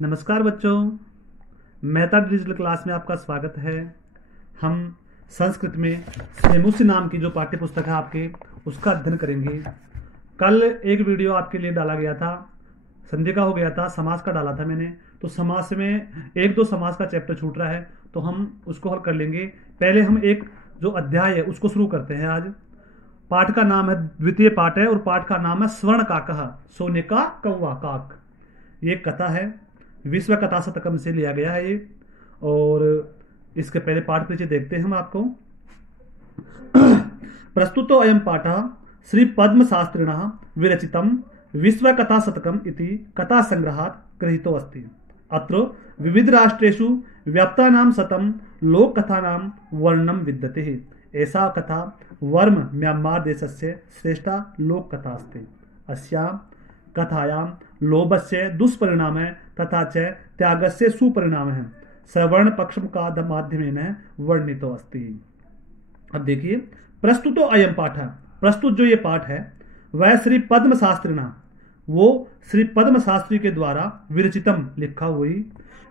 नमस्कार बच्चों, Mehta digital class में आपका स्वागत है। हम संस्कृत में सेमुस्य नाम की जो पाठ्य पुस्तक है आपके, उसका अध्ययन करेंगे। कल एक वीडियो आपके लिए डाला गया था, संधि का हो गया था, समास का डाला था मैंने। तो समास में एक दो समास का चैप्टर छूट रहा है, तो हम उसको हल कर लेंगे। पहले हम एक जो अध्याय है उसको शुरू करते हैं। आज पाठ का नाम है, द्वितीय पाठ है, और पाठ का नाम है स्वर्ण काकः, सोने का कौवा काक। ये कथा है, विश्व कथा शतकम से लिया गया है ये। और इसके पहले पाठ परिचय देखते हैं हम आपको। प्रस्तुतो अयम पाठ श्री पद्म शास्त्रिणः विरचितम विश्व कथा शतकम इति कथा संग्रहात् गृहीतो अस्ति। अत्र विविध राष्ट्रेषु व्याप्तानां शतं लोक कथानां वर्णनं विद्यते। ऐसा कथा वर्म म्यांमार देशस्य श्रेष्ठा लोक कथा अस्ति। अस्यां कथायां लोभस्य दुष्परिणामः तथा च त्यागस्य सुपरिणामः सवर्ण पक्षम का माध्यमेन वर्णितो अस्ति। अब देखिए, प्रस्तुतो अयम पाठ, प्रस्तुत जो ये पाठ है वह श्री पद्म शास्त्रिणा, वो श्री पद्म शास्त्री के द्वारा विरचितम लिखा हुई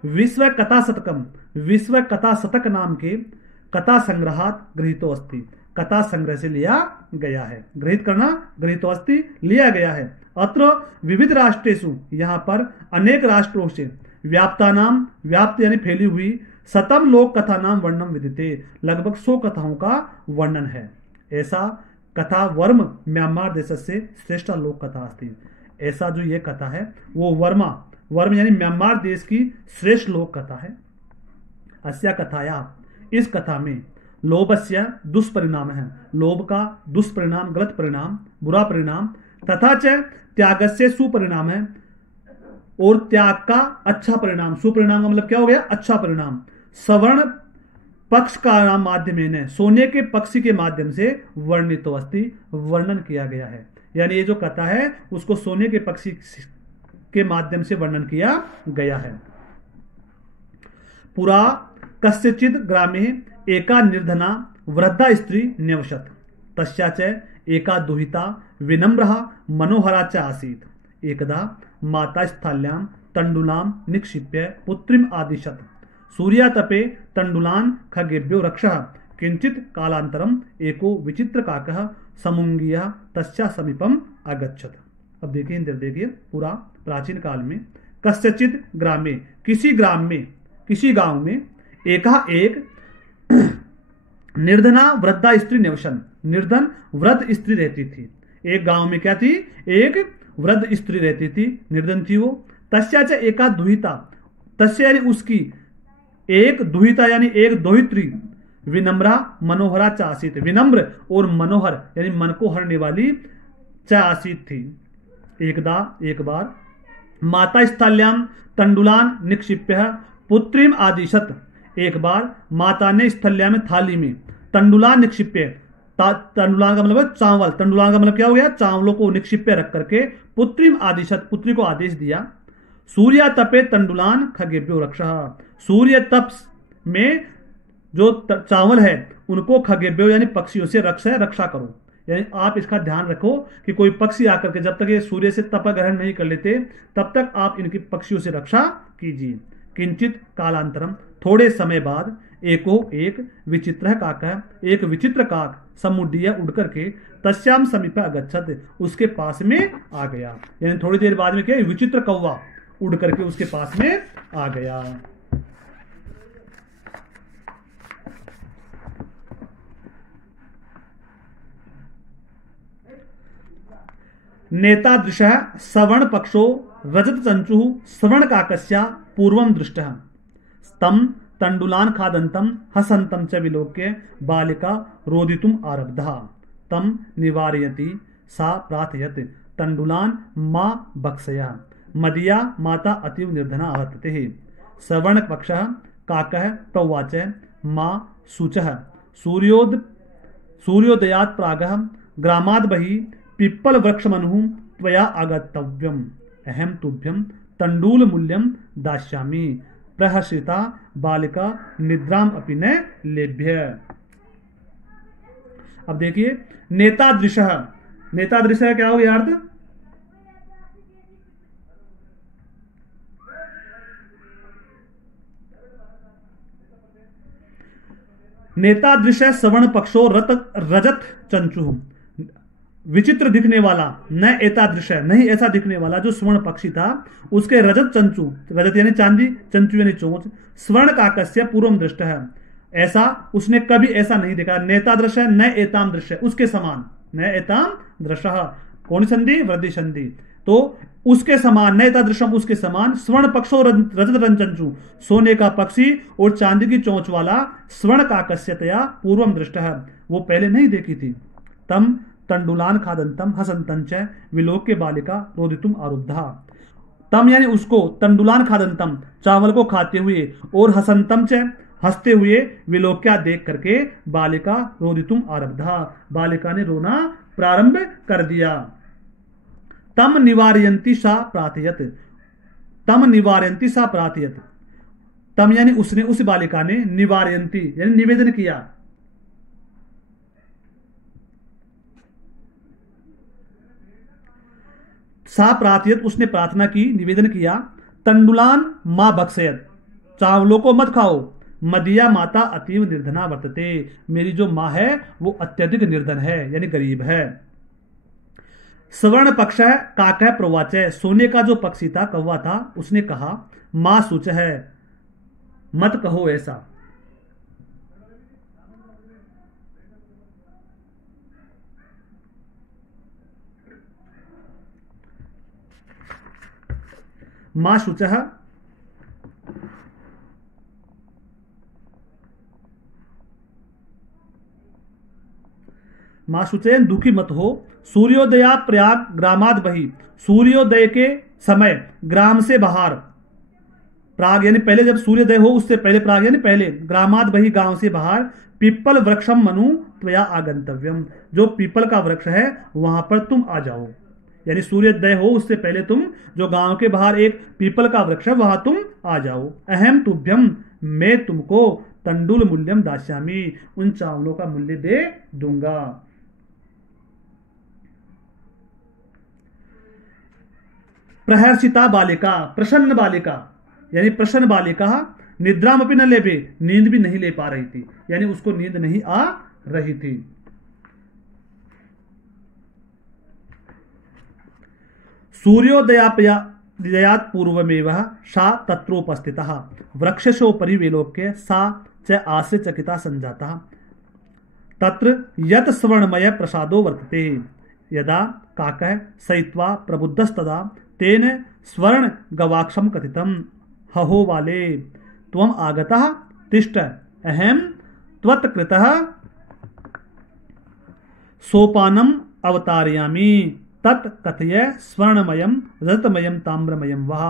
विश्व कथा शतकम, विश्व कथा शतक नाम के कथा संग्रहात गृहीतो अस्ति, कथा संग्रह से लिया गया है। गृहित करना, गृहीतो अस्ति लिया गया है। अत्र विविध राष्ट्रेषु, यहाँ पर अनेक राष्ट्रों से, व्याप्ता नाम, व्याप्त यानी फैली हुई, शतम लोक कथा नाम वर्णन विदिते, लगभग 100 कथाओं का वर्णन है। ऐसा कथा वर्म म्यांमार देश से श्रेष्ठ लोक कथा अस्ति। ऐसा जो ये कथा है वो वर्म यानी म्यांमार देश की श्रेष्ठ लोक कथा है। अस्या कथाया, इस कथा में लोभस्य दुष्परिणाम है, लोभ का दुष्परिणाम, गलत परिणाम, बुरा परिणाम, तथा च त्यागस्य सुपरिणाम है, और त्याग का अच्छा परिणाम। सुपरिणाम का मतलब क्या हो गया? अच्छा परिणाम। सवर्ण पक्ष का नाम माध्यमेन, सोने के पक्षी के माध्यम से वर्णितो अस्ति, वर्णन किया गया है। यानी ये जो कथा है उसको सोने के पक्षी के माध्यम से वर्णन किया गया है। पुरा कस्यचित् ग्रामे एका निर्धना वृद्धा स्त्री न्यवसत्, तस्या च एका दुहिता विनम्रः मनोहरा च आसीत्। एकदा माता स्थाल्यां तण्डुलां निक्षिप्य पुत्रीम् आदिशत्। सूर्यातपे तण्डुलान् खगेभ्यो रक्षः। किंचित् कालांतरम् एको विचित्रकाकः समुंगीयः तस्या समीपम् अगच्छत्। अब देखिए पूरा प्राचीन काल में, कस्यचित् ग्रामे, किसी ग्राम में, किसी गांव में, एक निर्धना वृद्धा स्त्री निवसन, निर्धन वृद्ध स्त्री रहती थी। एक गांव में क्या थी? एक वृद्ध स्त्री रहती थी, निर्धन थी वो। तस्या च एका दुहिता, तस्या यानी उसकी, एक दुहिता यानी एक दोहित्री, विनम्रा मनोहरा च आसीत, विनम्र और मनोहर यानी मन को हरने वाली च आसीत थी। एकदा, एक बार, माता स्थाल्यां तंडुलान निक्षिप्य पुत्रीम आदिशत, एक बार माता ने स्थल्या में, थाली में, तंडुलान निक्षिप्य, तंडुलान का मतलब चावल, तंडुलान का मतलब क्या हो गया? चावलों को निक्षिप्य रख करके पुत्रीम आदिशत, पुत्री को आदेश दिया। सूर्या तपे तंडुलान खगेभ्यो रक्षः, सूर्य तप में जो चावल है उनको खगेभ्यो यानी पक्षियों से रक्षा करो। यानी आप इसका ध्यान रखो कि कोई पक्षी आकर के, जब तक ये सूर्य से तप ग्रहण नहीं कर लेते तब तक आप इनकी पक्षियों से रक्षा कीजिए। किंचित कालांतरम, थोड़े समय बाद, एको एक विचित्र काक, एक विचित्र काक समुड्डीय उड़ करके तस्याम समीप अगच्छत, उसके पास में आ गया। यानी थोड़ी देर बाद में क्या? विचित्र कौवा उड़ करके उसके पास में आ गया। नेतादृशः सवर्ण पक्षो रजत चंचु सवर्ण काकस्या पूर्वं दृष्टः। तं तंडुलान खादंतम हसंतम च विलोक्य बालिका रोदितुम आरब्धा। तम निवारयति सा प्रार्थयत तंडुलान मां बक्सया। मदिया माता अतीव निर्धना आवर्तते। सवर्ण पक्षः काकः प्रवाच मां शुचः सूर्योदयात् प्रागः ग्रामाद् बहिः पिप्पल वृक्षमनुः त्वया आगतव्यम्। अहम तुभ्यं तंडूल मूल्यं दास्यामि। प्रहर्षिता बालिका निद्राम अपि न लेभ्य। अब देखिए, नेतादृशः, नेतादृशः क्या हो गया अर्थ? नेतादृश सवर्ण पक्षो रजत चंचु, विचित्र दिखने वाला, न एतादृश नहीं ऐसा दिखने वाला जो स्वर्ण पक्षी था, उसके रजत चंचु, रजत यानी चांदी, चंचु यानी चोंच, स्वर्ण काकस्य पूर्वम दृष्ट है, ऐसा उसने कभी ऐसा नहीं देखा। नेतादृश न एताम दृश्य, उसके समान, न एताम दृश्य, कौन संधि, वृद्धि संधि, तो उसके समान, नेता दृश्यम उसके समान, स्वर्ण पक्षो रजत रंचंचु, सोने का पक्षी और चांदी की चोंच वाला, स्वर्ण काकस्यतया पूर्वम दृष्ट है, वो पहले नहीं देखी थी। तम तंडुलान खादंतम हसंतंच विलोक्य बालिका रोदितुम आरुद्धा, तम यानी उसको, तंडुलान खादंतम चावल को खाते हुए, और हसंतम च हंसते हुए, विलोक्या देख करके, बालिका रोदितुम आरब्धा बालिका ने रोना प्रारंभ कर दिया। तम निवारयंती सा प्रार्थयत, तम निवारयंती सा प्रार्थयत, तम यानी उसने, उस बालिका ने, निवारयंती यानी निवेदन किया, सा प्रार्थयत उसने प्रार्थना की, निवेदन किया, तंडुलान मां बक्सयत चावलों को मत खाओ, मदिया माता अतीव निर्धना वर्तते, मेरी जो मां है वो अत्यधिक निर्धन है यानी गरीब है। स्वर्ण पक्ष काक प्रवाच, सोने का जो पक्षी था, कौवा था, उसने कहा, मां सूच है, मत कहो ऐसा। मां शुच, मां शुचयन दुखी मत हो, सूर्योदया प्रयाग ग्रामाद बही, सूर्योदय के समय ग्राम से बाहर, प्राग यानी पहले, जब सूर्योदय हो उससे पहले, प्राग यानी पहले, ग्रामाद बही गांव से बाहर, पीपल वृक्षम मनु त्वया आगंतव्यम, जो पीपल का वृक्ष है वहां पर तुम आ जाओ, यानी सूर्योदय हो उससे पहले तुम, जो गांव के बाहर एक पीपल का वृक्ष है वहां तुम आ जाओ। अहम तुभ्यम, मैं तुमको, तंडुल मूल्यम दास्यामी, उन चावलों का मूल्य दे दूंगा। प्रहर्षिता बालिका, प्रसन्न बालिका यानी प्रसन्न बालिका, निद्रामपि न लेपे, नींद भी नहीं ले पा रही थी, यानी उसको नींद नहीं आ रही थी। सूर्योदयात पूर्वमेव सा तत्रोपस्थितः वृक्षशोपरि विलोक्य सा च आस्य चकिता संजाता, तत्र यत स्वर्णमय प्रसादो वर्तते, यदा काकः सयित्वा प्रबुद्धस्तदा तेन स्वर्ण गवाक्षम कथितम, हहो वाले त्वम आगतः तिष्ठ, अहम त्वत्कृतः सोपानम अवतारयामि, तत् कथय स्वर्णमयम रजतमयम ताम्रमयम वह,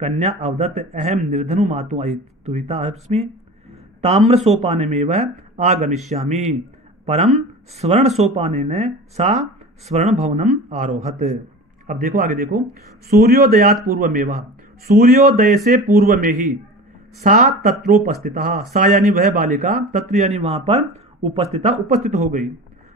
कन्या अवदत्, अहम निर्धनु मातु तुहिता अस्मि, ताम्र सोपानमेव आगमिष्यामि, परम स्वर्ण सोपानेन सा स्वर्ण भवनम आरोहत। अब देखो आगे देखो, सूर्योदयात पूर्वमेव, सूर्योदय से पूर्व में ही, सा तत्रोपस्थिता, सा यानी वह बालिका, तत्र यानी वहां पर, उपस्थिता उपस्थित हो गई,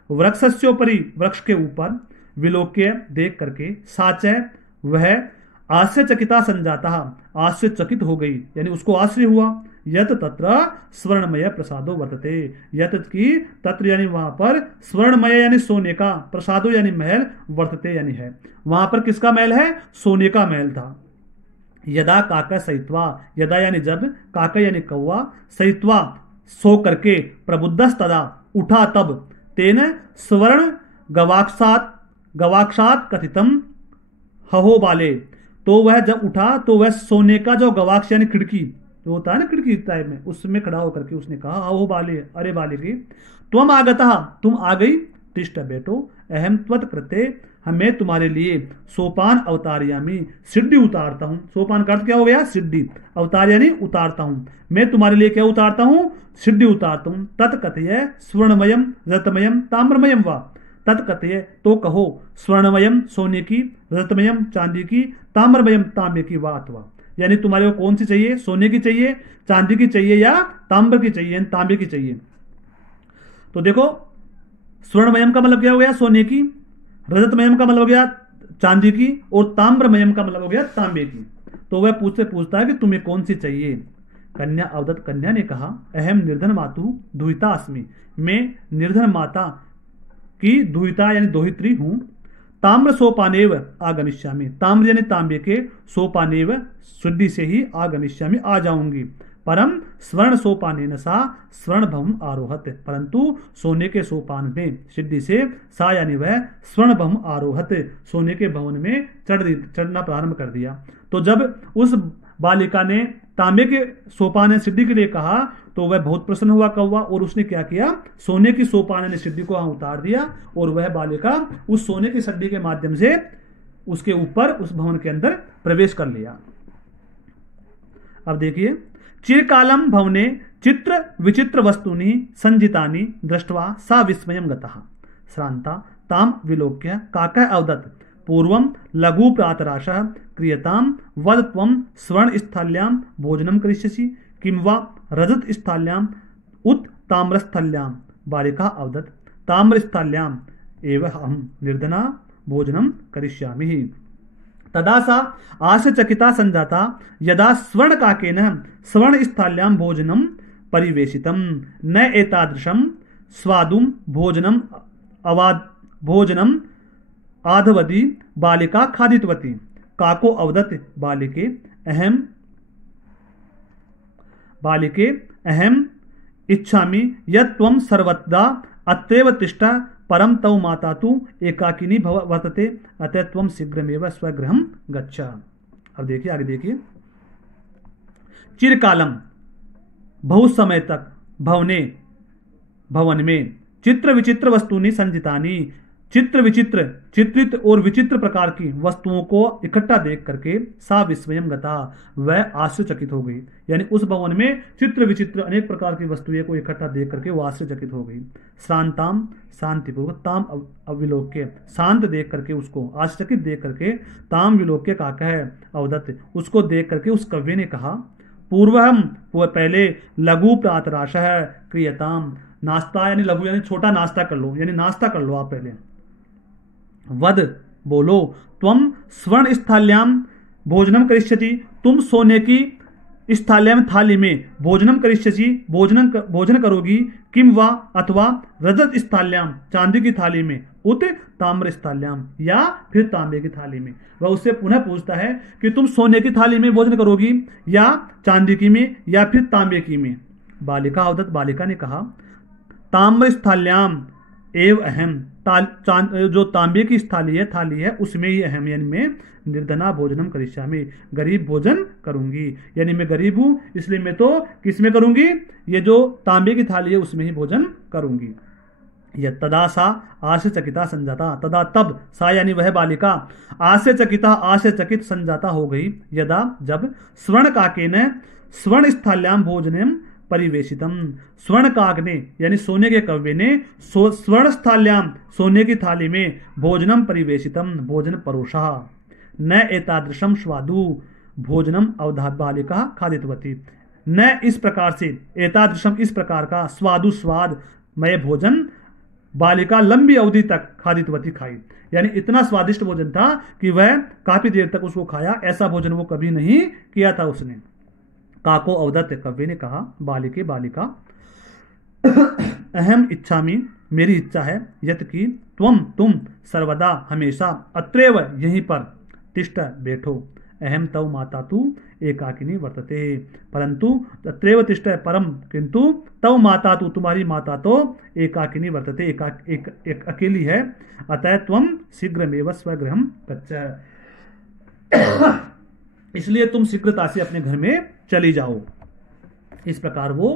वृक्षस्योपरि वृक्ष के ऊपर, विलोक्य देख करके, साचय वह, आश्चर्यचकिता संजाता, आश्चर्यचकित हो गई यानी उसको आश्चर्य हुआ, यत तत्र स्वर्णमय प्रसादो वर्तते, यत की तत्र यानी वहां पर, स्वर्णमय यानी सोने का, प्रसादो यानी महल, वर्तते यानी है, वहां पर किसका महल है, सोने का महल था। यदा काका सहित्वा, यदा यानी जब, काका यानी कौवा, सहित्वा सो करके, प्रबुद्धस्तदा उठा तब, तेन स्वर्ण गवाक्षात कथितम हहो बाले, तो वह जब उठा तो वह सोने का जो गवाक्ष यानी खिड़की जो होता है ना, खिड़की टाइप में, उसमें खड़ा होकर के उसने कहा, हहो बाले, अरे बाले की, त्वम आगतः, तुम आ गई, तिष्ठ बैठो, अहम त्वत कृते, मैं तुम्हारे लिए सोपान अवतारयामी, सिद्धि उतारता हूं। सोपान का अर्थ क्या हो गया, सिद्धि, अवतार यानी उतारता हूं, मैं तुम्हारे लिए क्या उतारता हूं, सिद्धि उतारता हूं। तत्कथय स्वर्णमयम रतमयम ताम्रमयम वा, तत्कथय तो कहो, स्वर्णमयम सोने की, रतमयम चांदी की, ताम्रमयम तांबे की वा, अथवा यानी तुम्हारे को कौन सी चाहिए, सोने की चाहिए, चांदी की चाहिए या ताम्र की चाहिए, तांबे की चाहिए। तो देखो स्वर्णमयम का मतलब क्या हो गया, सोने की, रजतमयम का मतलब हो गया चांदी की, और ताम्रमयम का मतलब हो गया तांबे की। तो वह पूछता है कि तुम्हें कौन सी चाहिए, कन्या अवदत कन्या ने कहा, अहम निर्धन मातु दुहिता अस्मि, मैं निर्धन माता की दुहिता यानी दोहित्री हूं। ताम्र सोपानेव आगमिष्यामि, ताम्र यानी तांबे के, सोपानेव शुद्धि से ही आगमिष्यामि आ जाऊंगी। परम स्वर्ण सोपानेन सा स्वर्ण भवम आरोहत, परंतु सोने के सोपान में सिद्धि से सा यानी वह स्वर्ण भवम आरोहत, सोने के भवन में चढ़ना प्रारंभ कर दिया। तो जब उस बालिका ने तांबे के सोपान सिद्धि के लिए कहा तो वह बहुत प्रसन्न हुआ कौवा, और उसने क्या किया, सोने की सोपान ने सिद्धि को वहां उतार दिया और वह बालिका उस सोने की सिद्धि के माध्यम से उसके ऊपर उस भवन के अंदर प्रवेश कर लिया। अब देखिए, चिरकालम भवने चित्र विचित्र वस्तुनि संजितानि दृष्ट्वा सा विस्मयं गतः श्रांता ताम विलोक्य काकः अवदत्, पूर्वं लघु प्रातराशः क्रियताम वद त्वं स्वर्ण स्थाल्यां भोजनं करिष्यसि किं वा रजत स्थाल्यां उत ताम्रस्थल्यां। बालिका अवदत्, ताम्रस्थल्यां एव अहं निर्धना भोजनं करिष्यामि। तदा सा आश्चर्यचकिता संजाता यदा स्वर्णकाकेन स्वर्णस्थल्यां भोजनं परिवेशितं, न एतादृशं स्वादुं भोजनम् आधवदी बालिका खादितवती। काको अवदत्, बालिके अहम इच्छामि यत् त्वं सर्वदा अत्रैव तिष्ठ, परम तव माता तु एकाकिनी वर्तते, अतः त्वं शीघ्रमेव स्वगृहं गच्छ। अब देखिए आगे देखिए, चिरकालम बहुत समय तक भवन में चित्र विचित्र वस्तुनि संजितानि, चित्र विचित्र चित्रित और विचित्र प्रकार की वस्तुओं को इकट्ठा देख करके सा विस्मयम गता, वह आश्चर्यचकित हो गई। यानी उस भवन में चित्र विचित्र अनेक प्रकार की वस्तुएं को इकट्ठा देख करके वो आश्चर्यचकित हो गई। शांताम शांतिपूर्वक, ताम अविलोक्य शांत देख करके, उसको आश्चर्यचकित देख करके, ताम विलोक्य काका है अवदत्त, उसको देख करके उस कव्य ने कहा, पूर्वहम वो पहले लघु प्रातराशः क्रियताम, नाश्ता यानी लघु यानी छोटा नाश्ता कर लो, यानी नाश्ता कर लो आप पहले। वद बोलो, त्वं स्वर्ण स्थाल्यां भोजनम करिष्यति, तुम सोने की स्थाल्यां थाली में भोजनम करिष्यसि भोजन करोगी, किम वा अथवा रजत स्थाल्यां चांदी की थाली में, उत ताम्र स्थाल्यां या फिर तांबे की थाली में। वह उससे पुनः पूछता है कि तुम सोने की थाली में भोजन करोगी या चांदी की में या फिर तांबे की में। बालिका अवदत्त, बालिका ने कहा, ताम्र स्थाल्यां एव अहम, जो तांबे की थाली है उसमें ही अहम, यानी मैं निर्धना भोजनम करिष्यामि, गरीब भोजन करूंगी, यानी मैं गरीब हूं इसलिए मैं तो किस में करूंगी, ये जो तांबे की थाली है उसमें ही भोजन करूंगी। यह तदा सा आश्चर्यचकिता संजाता, तदा तब सा यानी वह बालिका आश्चर्यचकित संजाता हो गई, यदा जब स्वर्ण काकेन स्वर्ण स्थाल्यां भोजनम परिवेशितम, स्वर्ण काक ने यानी सोने के कव्य ने स्वर्ण स्थाल्यां सोने की थाली में भोजनम परिवेशितम भोजन परोषा, न एतादृशम स्वादु भोजनम अवधा बालिका खादितवती, न इस प्रकार से एतादृशम इस प्रकार का स्वादु स्वाद मय भोजन बालिका लंबी अवधि तक खादितवती खाई, यानी इतना स्वादिष्ट भोजन था कि वह काफी देर तक उसको खाया, ऐसा भोजन वो कभी नहीं किया था उसने। काको अवदत्त, कव्य ने कहा, बालिके बालिका अहम इच्छामि मेरी इच्छा है, यत की तुम सर्वदा हमेशा अत्रैव यहीं पर तिष्ठ बैठो, अहम तव माता तु एकाकिनी वर्तते, परंतु अत्रैव तिष्ठ परम किंतु तव माता तु तुम्हारी माता तो एकाकिनी वर्तते, एक अकेली है, अतः त्वं शीघ्रमेव स्वगृहं गच्छ, इसलिए तुम शीघ्रता से अपने घर में चली जाओ। इस प्रकार वो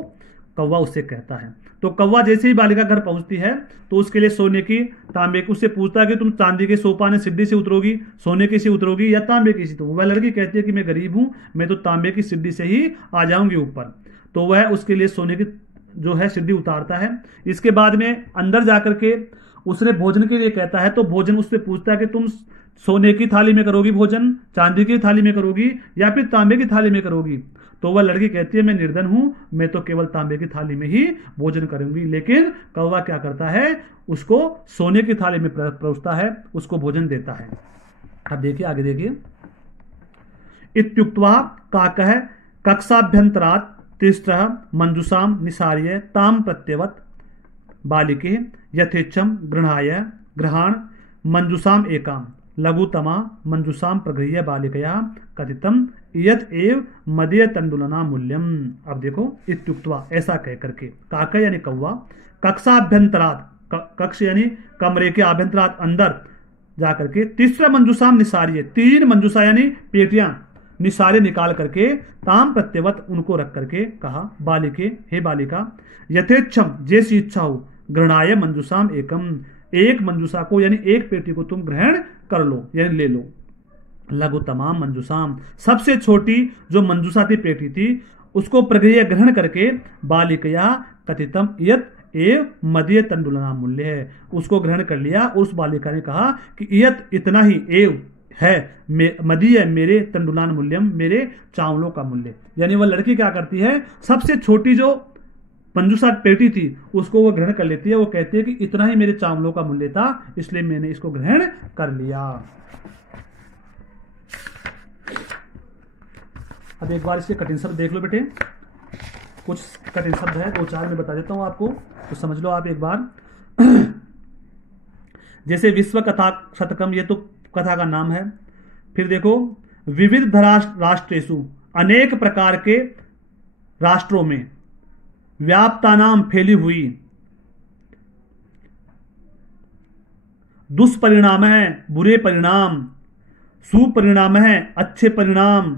कौवा उससे कहता है। तो कौवा जैसे ही बालिका घर पहुंचती है तो उसके लिए सोने की तांबे की, उससे पूछता है कि तुम चांदी के सोपान सिद्धि से उतरोगी, सोने की से उतरोगी या तांबे की से। तो वह लड़की कहती है कि मैं गरीब हूं, मैं तो तांबे की सिद्धि से ही आ जाऊंगी ऊपर। तो वह उसके लिए सोने की जो है सिद्धि उतारता है। इसके बाद में अंदर जाकर के उसने भोजन के लिए कहता है, तो भोजन उससे पूछता है कि तुम सोने की थाली में करोगी भोजन, चांदी की थाली में करोगी या फिर तांबे की थाली में करोगी। तो वह लड़की कहती है मैं निर्धन हूं, मैं तो केवल तांबे की थाली में ही भोजन करूंगी। लेकिन कौवा क्या करता है, उसको सोने की थाली में परोसता है, उसको भोजन देता है। अब देखिए आगे देखिए, इत्युक्त्वा काकः कक्षाभ्यंतरात् तिस्रः मंजुषाम निसार्य ताम प्रत्यवत बालिके यथेच्छम गृहाय गृहाण मंजुषाम एकाम लघुतमा मंजुषाम प्रगृह्य बालिकया कथितम यत एव मदीय तंडुलना मूल्यम। अब देखो इत्युक्त्वा ऐसा कह करके काका यानी कौवा कक्षाभ्यंतरात कक्ष यानी कमरे के आभ्यंतरात अंदर जाकर के तीसरा मंजुषाम निसारिये 3 मंजुषा यानी पेटियां निसारे निकाल करके ताम प्रत्यवत उनको रख करके कहा बालिके हे बालिका यथेच्छम जैसी इच्छा हो गृणाय मंजुषाम एकम एक मंजुषा को यानी एक पेटी को तुम ग्रहण कर लो यानी ले लो। लघु तमाम मंजुषाम सबसे छोटी जो मंजुषा थी पेटी थी उसको प्रगृह्य ग्रहण करके बालिकया कथितम यत एव मदीय तंडुलना मूल्य है उसको ग्रहण कर लिया। उस बालिका ने कहा कि यत इतना ही एव है मदीय मेरे तंडुलान मूल्यम मेरे चावलों का मूल्य। यानी वह लड़की क्या करती है सबसे छोटी जो मंजुषा पेटी थी उसको वो ग्रहण कर लेती है। वो कहती है कि इतना ही मेरे चावलों का मूल्य था इसलिए मैंने इसको ग्रहण कर लिया। अब एक बार इसके कठिन शब्द देख लो बेटे, कुछ कठिन शब्द है 2-4 में बता देता हूं आपको तो समझ लो आप एक बार। जैसे विश्व कथा शतकम ये तो कथा का नाम है। फिर देखो विविध राष्ट्रेषु अनेक प्रकार के राष्ट्रों में व्याप्ता नाम फैली हुई दुष्परिणाम है बुरे परिणाम सुपरिणाम है अच्छे परिणाम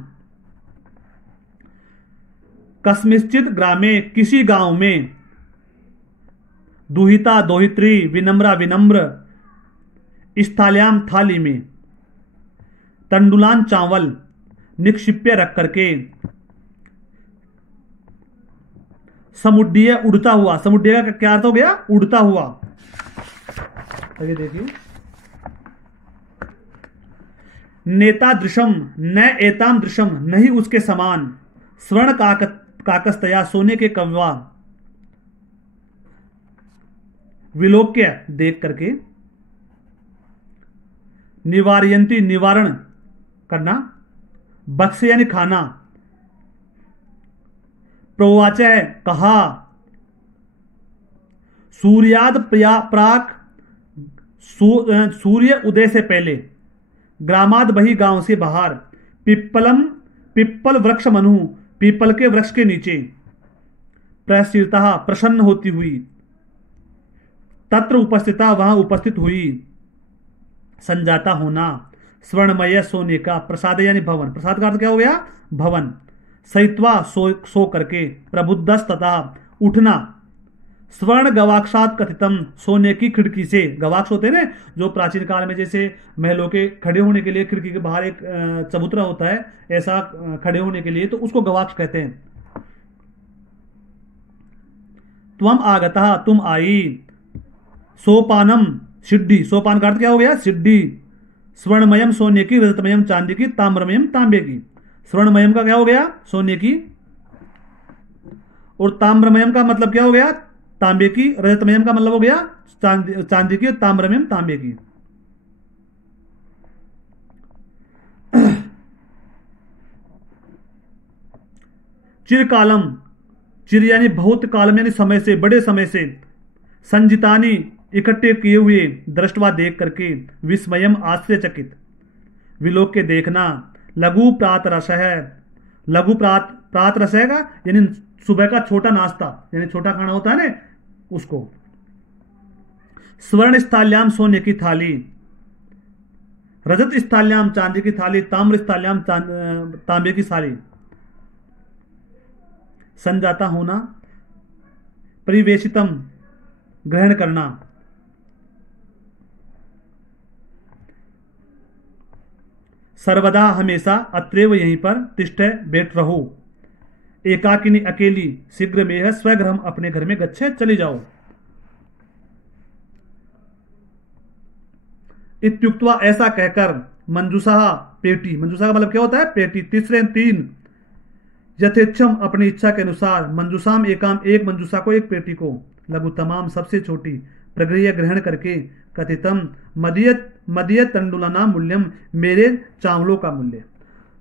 कस्मिश्चित ग्रामे किसी गांव में दुहिता दोहित्री विनम्रा विनम्र स्थाल्याम थाली में तंडुलान चावल निक्षिप्य रख करके समुड्डीय उड़ता हुआ। समुड्डीय का क्या अर्थ हो गया उड़ता हुआ। आगे देखिए नेता दृशम न एताम दृशम नहीं उसके समान स्वर्ण काकस्तया सोने के कव्वा विलोक्य देख करके निवारयंती निवारण करना बक्से यानी खाना प्रोवाच है कहा सूर्याद प्राक सूर्य उदय से पहले ग्रामाद बही गांव से बाहर पिप्पल वृक्ष मनु पीपल के वृक्ष के नीचे प्रस्थिता प्रसन्न होती हुई तत्र उपस्थिता वहां उपस्थित हुई संजाता होना स्वर्णमय सोने का प्रसाद यानी भवन। प्रसाद का अर्थ क्या हो गया भवन। सहित्वा सो करके प्रबुद्धस तथा उठना स्वर्ण गवाक्षात कथितम सोने की खिड़की से। गवाक्ष होते हैं जो प्राचीन काल में जैसे महलों के खड़े होने के लिए खिड़की के बाहर एक चबूतरा होता है ऐसा खड़े होने के लिए तो उसको गवाक्ष कहते हैं। त्वम आगता तुम आई सोपानम सिद्धि सोपान का अर्थ क्या हो गया सिद्धि स्वर्णमयम सोने की रजतमयम चांदी की ताम्रमयम तांबे की। स्वर्णमयम का क्या हो गया सोने की और ताम्रमयम का मतलब क्या हो गया तांबे की। रजतमयम का मतलब हो गया चांदी की और ताम्रमयम तांबे की। चिरकालम चिर यानी बहुत कालम यानी समय से बड़े समय से संजितानी इकट्ठे किए हुए दृष्टवा देख करके विस्मयम आश्चर्यचकित विलोक के देखना। लघु प्रात रस है लघु प्रात रस है का यानी सुबह का छोटा नाश्ता यानी छोटा खाना होता है ना उसको। स्वर्ण स्थाल्याम सोने की थाली रजत स्थाल्याम चांदी की थाली ताम्र स्थाल्याम तांबे की थाली। संजाता होना परिवेशितम ग्रहण करना। सर्वदा हमेशा अत्रैव यहीं पर तिष्ठ बैठ रहो। एकाकिनी अकेली शीघ्र में स्वगृहम अपने घर में गच्छे चली जाओ। इत्युक्त्वा ऐसा कहकर मंजुषा पेटी मंजुषा का मतलब क्या होता है पेटी तीसरे 3 यथेच्छम अपनी इच्छा के अनुसार मंजुषाम एकाम एक मंजुषा को एक पेटी को लघु तमाम सबसे छोटी प्रगृह्य ग्रहण करके कथितम मदीय तंडुलना मूल्यम मेरे चावलों का मूल्य।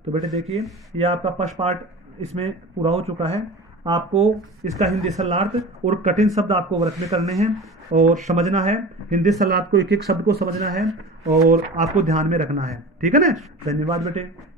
तो बेटे देखिए यह आपका फर्स्ट पार्ट इसमें पूरा हो चुका है। आपको इसका हिंदी शब्दार्थ और कठिन शब्द आपको वर्क में करने हैं और समझना है। हिंदी शब्दार्थ को एक एक शब्द को समझना है और आपको ध्यान में रखना है। ठीक है ना। धन्यवाद बेटे।